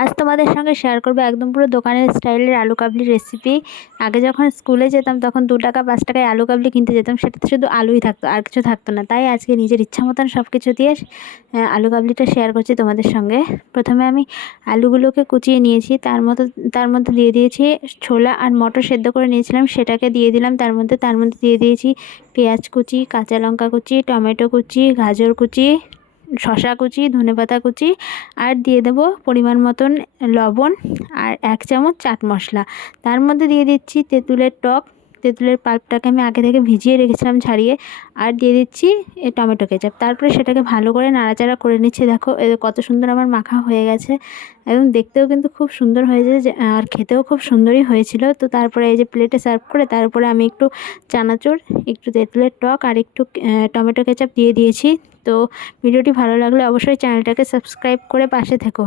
আজ তোমাদের সঙ্গে শেয়ার করবো একদম পুরো দোকানের স্টাইলের আলু কাবলি রেসিপি। আগে যখন স্কুলে যেতাম তখন 2 টাকা 5 টাকায় আলু কাবলি কিনতে যেতাম, সেটাতে শুধু আলুই থাকতো, আর কিছু থাকতো না। তাই আজকে নিজের ইচ্ছা মতন সব কিছু দিয়ে আলু কাবলিটা শেয়ার করছি তোমাদের সঙ্গে। প্রথমে আমি আলুগুলোকে কুচিয়ে নিয়েছি, তার মধ্যে দিয়ে দিয়েছি ছোলা আর মটর সেদ্ধ করে নিয়েছিলাম, সেটাকে দিয়ে দিলাম তার মধ্যে দিয়ে দিয়েছি পেঁয়াজ কুচি, কাঁচা লঙ্কা কুচি, টমেটো কুচি, গাজর কুচি, শশা কুচি, ধনেপাতা কুচি, আর দিয়ে দেব পরিমাণ মতন লবণ আর 1 চামচ চাট মশলা। তার মধ্যে দিয়ে দিচ্ছি তেঁতুলের টক। তেঁতুলের পাল্পটাকে আমি আগে থেকে ভিজিয়ে রেখেছিলাম ছাড়িয়ে। আর দিয়ে দিচ্ছি টমেটো কেচাপ। তারপরে সেটাকে ভালো করে নাড়াচাড়া করে নিচ্ছি। দেখো কত সুন্দর আমার মাখা হয়ে গেছে, এবং দেখতেও কিন্তু খুব সুন্দর হয়েছে, আর খেতেও খুব সুন্দরই হয়েছিল। তো তারপরে এই যে প্লেটে সার্ভ করে তারপরে আমি একটু চানাচুর, একটু তেঁতুলের টক আর একটু টমেটো কেচাপ দিয়ে দিয়েছি। তো ভিডিওটি ভালো লাগলে অবশ্যই চ্যানেলটাকে সাবস্ক্রাইব করে পাশে থেকো।